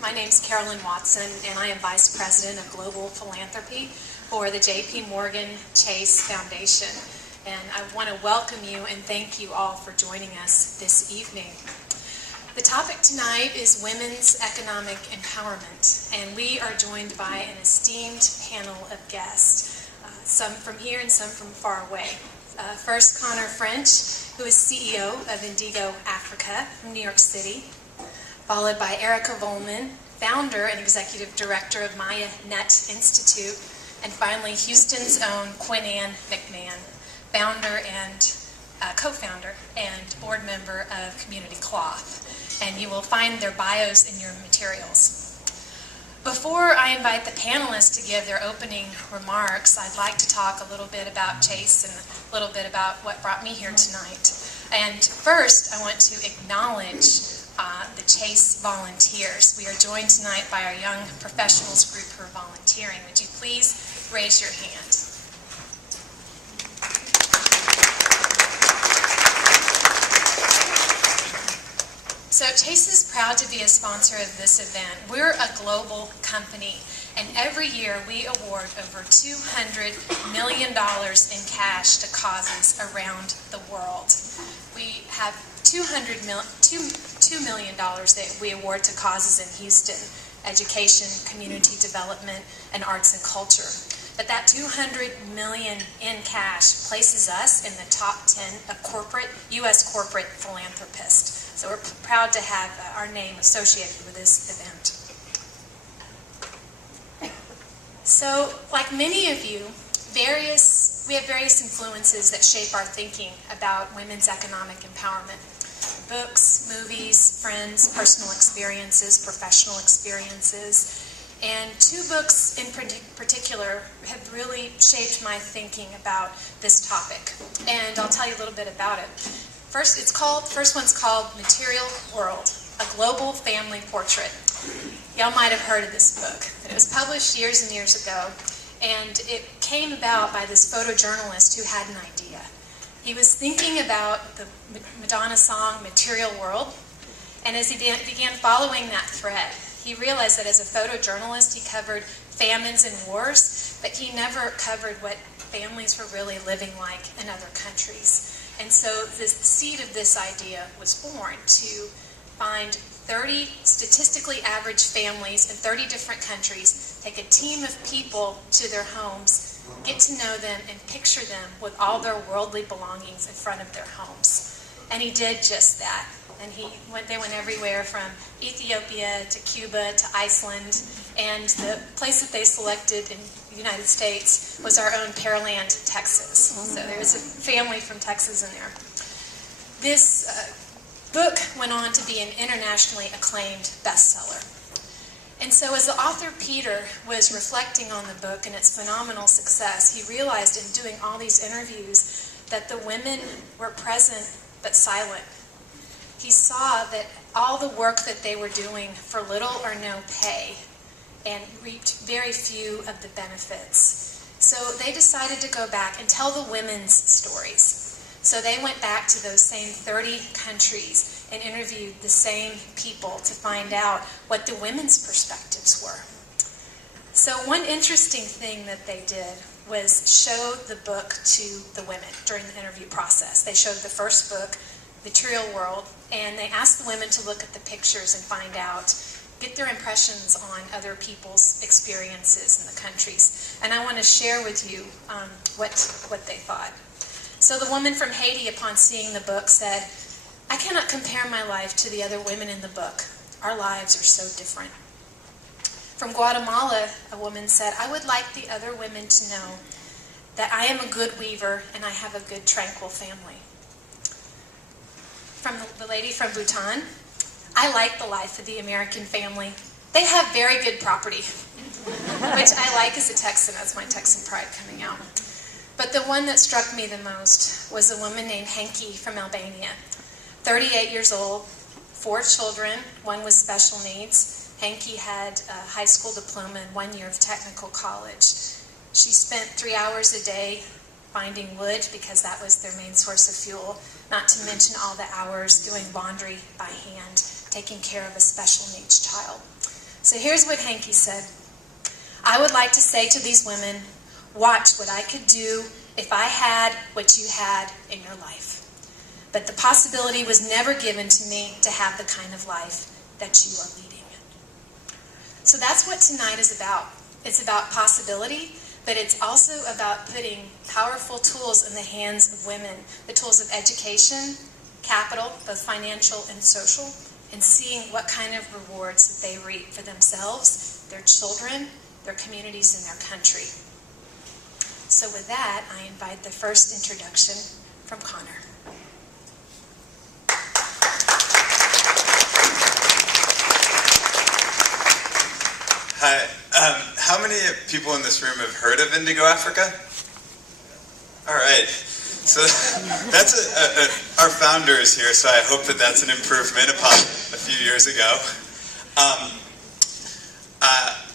My name's Carolyn Watson, and I am Vice President of Global Philanthropy for the J.P. Morgan Chase Foundation. And I want to welcome you and thank you all for joining us this evening. The topic tonight is women's economic empowerment, and we are joined by an esteemed panel of guests, some from here and some from far away. First, Connor French, who is CEO of Indigo Africa from New York City, followed by Erica Volman, founder and executive director of Maya Net Institute, and finally Houston's own Quinn Ann McMahon, founder and co-founder and board member of Community Cloth. And you will find their bios in your materials. Before I invite the panelists to give their opening remarks, I'd like to talk a little bit about Chase and a little bit about what brought me here tonight. And first, I want to acknowledge the Chase volunteers. We are joined tonight by our young professionals group who are volunteering. Would you please raise your hand? So Chase is proud to be a sponsor of this event. We're a global company, and every year we award over $200 million in cash to causes around the world. We have $2 million that we award to causes in Houston: education, community development, and arts and culture. But that $200 million in cash places us in the top 10 of U.S. corporate philanthropists. So we're proud to have our name associated with this event. So, like many of you, we have various influences that shape our thinking about women's economic empowerment. Books, movies, friends, personal experiences, professional experiences. And two books in particular have really shaped my thinking about this topic. And I'll tell you a little bit about it. First one's called Material World, A Global Family Portrait. Y'all might have heard of this book. It was published years and years ago, and it came about by this photojournalist who had an idea. He was thinking about the Madonna song, Material World, and as he began following that thread, he realized that as a photojournalist, he covered famines and wars, but he never covered what families were really living like in other countries. And so the seed of this idea was born to find 30 statistically average families in 30 different countries, take a team of people to their homes, get to know them, and picture them with all their worldly belongings in front of their homes. And he did just that. And they went everywhere from Ethiopia to Cuba to Iceland, and the place that they selected in the United States was our own Pearland, Texas. So there's a family from Texas in there. This book went on to be an internationally acclaimed bestseller. And so as the author Peter was reflecting on the book and its phenomenal success, he realized in doing all these interviews that the women were present but silent. He saw that all the work that they were doing for little or no pay and reaped very few of the benefits. So they decided to go back and tell the women's stories. So they went back to those same 30 countries and interviewed the same people to find out what the women's perspectives were. So one interesting thing that they did was show the book to the women during the interview process. They showed the first book, Material World, and they asked the women to look at the pictures and find out, get their impressions on other people's experiences in the countries. And I want to share with you what they thought. So the woman from Haiti, upon seeing the book, said, "I cannot compare my life to the other women in the book. Our lives are so different." From Guatemala, a woman said, "I would like the other women to know that I am a good weaver and I have a good, tranquil family." From the lady from Bhutan, "I like the life of the American family. They have very good property," which I like as a Texan. That's my Texan pride coming out. But the one that struck me the most was a woman named Henki from Albania, 38 years old, 4 children, one with special needs. Henki had a high school diploma and 1 year of technical college. She spent 3 hours a day finding wood because that was their main source of fuel, not to mention all the hours doing laundry by hand, taking care of a special needs child. So here's what Hanky said. I would like to say to these women, watch what I could do if I had what you had in your life. But the possibility was never given to me to have the kind of life that you are leading. So that's what tonight is about. It's about possibility, but it's also about putting powerful tools in the hands of women, the tools of education, capital, both financial and social, and seeing what kind of rewards that they reap for themselves, their children, their communities, and their country. So with that, I invite the first introduction from Connor. Hi. How many people in this room have heard of Indigo Africa? All right. So that's our founder is here, so I hope that that's an improvement upon a few years ago.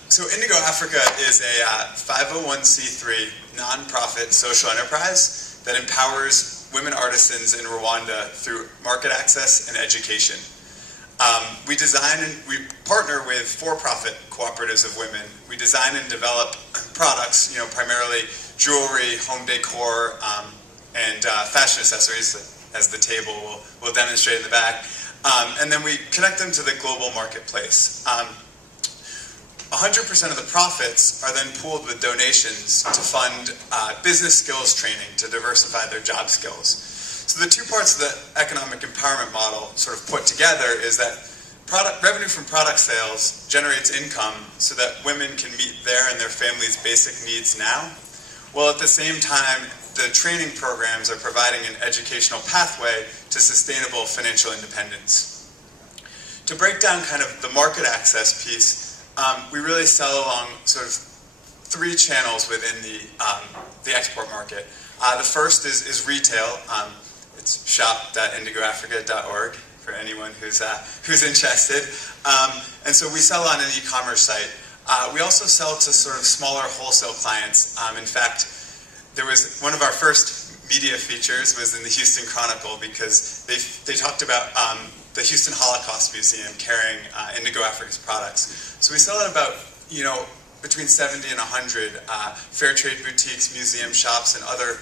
So Indigo Africa is a 501c3 nonprofit social enterprise that empowers women artisans in Rwanda through market access and education. We design and we partner with for-profit cooperatives of women. We design and develop products, primarily jewelry, home decor, and fashion accessories, as the table will demonstrate in the back. And then we connect them to the global marketplace. 100% of the profits are then pooled with donations to fund business skills training to diversify their job skills. So the two parts of the economic empowerment model sort of put together is that revenue from product sales generates income so that women can meet their and their families' basic needs now, while at the same time the training programs are providing an educational pathway to sustainable financial independence. To break down kind of the market access piece, we really sell along sort of three channels within the export market. The first is retail. It's shop.indigoafrica.org for anyone who's interested. And so we sell on an e-commerce site. We also sell to sort of smaller wholesale clients. In fact, there was one of our first media features was in the Houston Chronicle because they talked about the Houston Holocaust Museum carrying Indigo Africa's products. So we sell at about, between 70 and 100 fair trade boutiques, museum shops, and other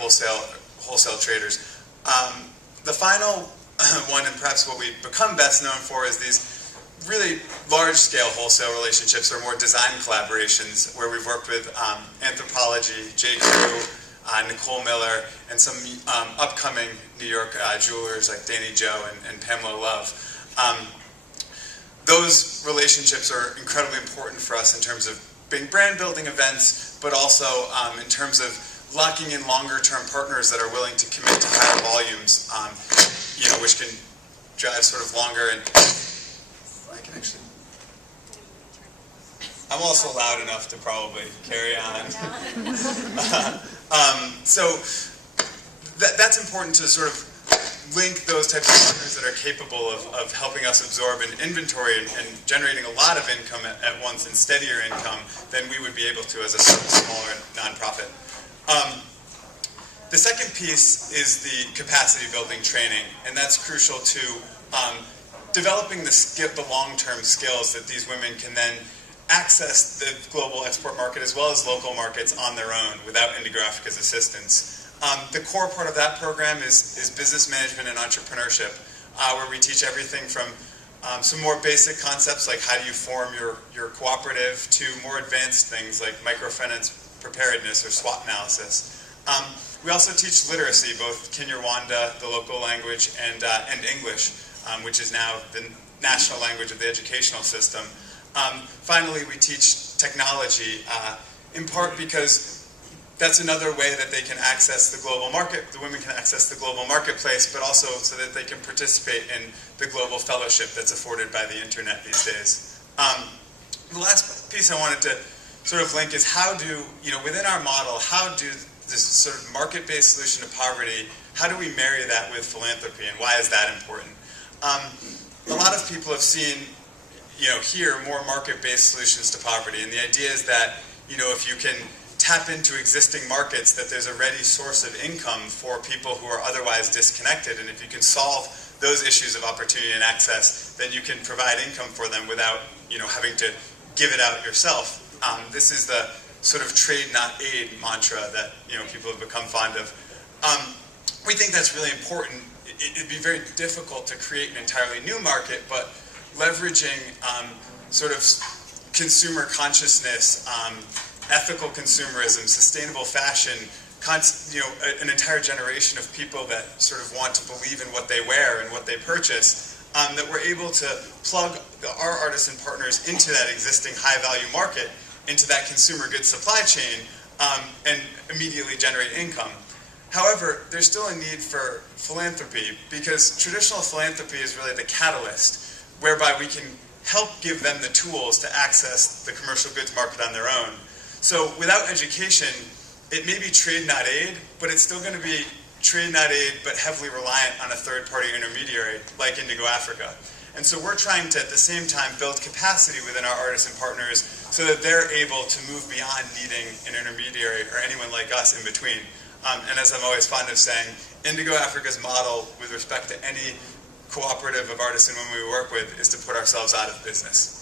wholesale traders. The final one, and perhaps what we've become best known for, is these really large-scale wholesale relationships or more design collaborations where we've worked with Anthropology, JQ, Nicole Miller, and some upcoming New York jewelers like Danny Joe and Pamela Love. Those relationships are incredibly important for us in terms of being brand-building events, but also in terms of locking in longer-term partners that are willing to commit to higher volumes, which can drive sort of longer. And I can actually. I'm also loud enough to probably carry on. So that's important to sort of link those types of partners that are capable of helping us absorb an inventory and generating a lot of income at once and steadier income than we would be able to as a smaller nonprofit. The second piece is the capacity building training, and that's crucial to developing the long-term skills that these women can then access the global export market as well as local markets on their own without Indigo Africa's assistance. The core part of that program is business management and entrepreneurship, where we teach everything from some more basic concepts like how do you form your cooperative to more advanced things like microfinance preparedness or SWOT analysis. We also teach literacy, both Kinyarwanda, the local language, and English, which is now the national language of the educational system. Finally, we teach technology, in part because that's another way that they can access the global market, the women can access the global marketplace, but also so that they can participate in the global fellowship that's afforded by the internet these days. The last piece I wanted to sort of link is how do, within our model, how do this sort of market-based solution to poverty, how do we marry that with philanthropy, and why is that important? A lot of people have seen, here, more market-based solutions to poverty, and the idea is that, if you can tap into existing markets, that there's a ready source of income for people who are otherwise disconnected. And if you can solve those issues of opportunity and access, then you can provide income for them without having to give it out yourself. This is the sort of trade not aid mantra that people have become fond of. We think that's really important. It'd be very difficult to create an entirely new market, but leveraging sort of consumer consciousness, ethical consumerism, sustainable fashion, an entire generation of people that sort of want to believe in what they wear and what they purchase, that we're able to plug our artisan partners into that existing high-value market, into that consumer goods supply chain, and immediately generate income. However, there's still a need for philanthropy, because traditional philanthropy is really the catalyst, whereby we can help give them the tools to access the commercial goods market on their own. So without education, it may be trade not aid, but it's still going to be trade not aid, but heavily reliant on a third-party intermediary like Indigo Africa. And so we're trying to, at the same time, build capacity within our artisan partners so that they're able to move beyond needing an intermediary or anyone like us in between. And as I'm always fond of saying, Indigo Africa's model with respect to any cooperative of artisan women we work with is to put ourselves out of business.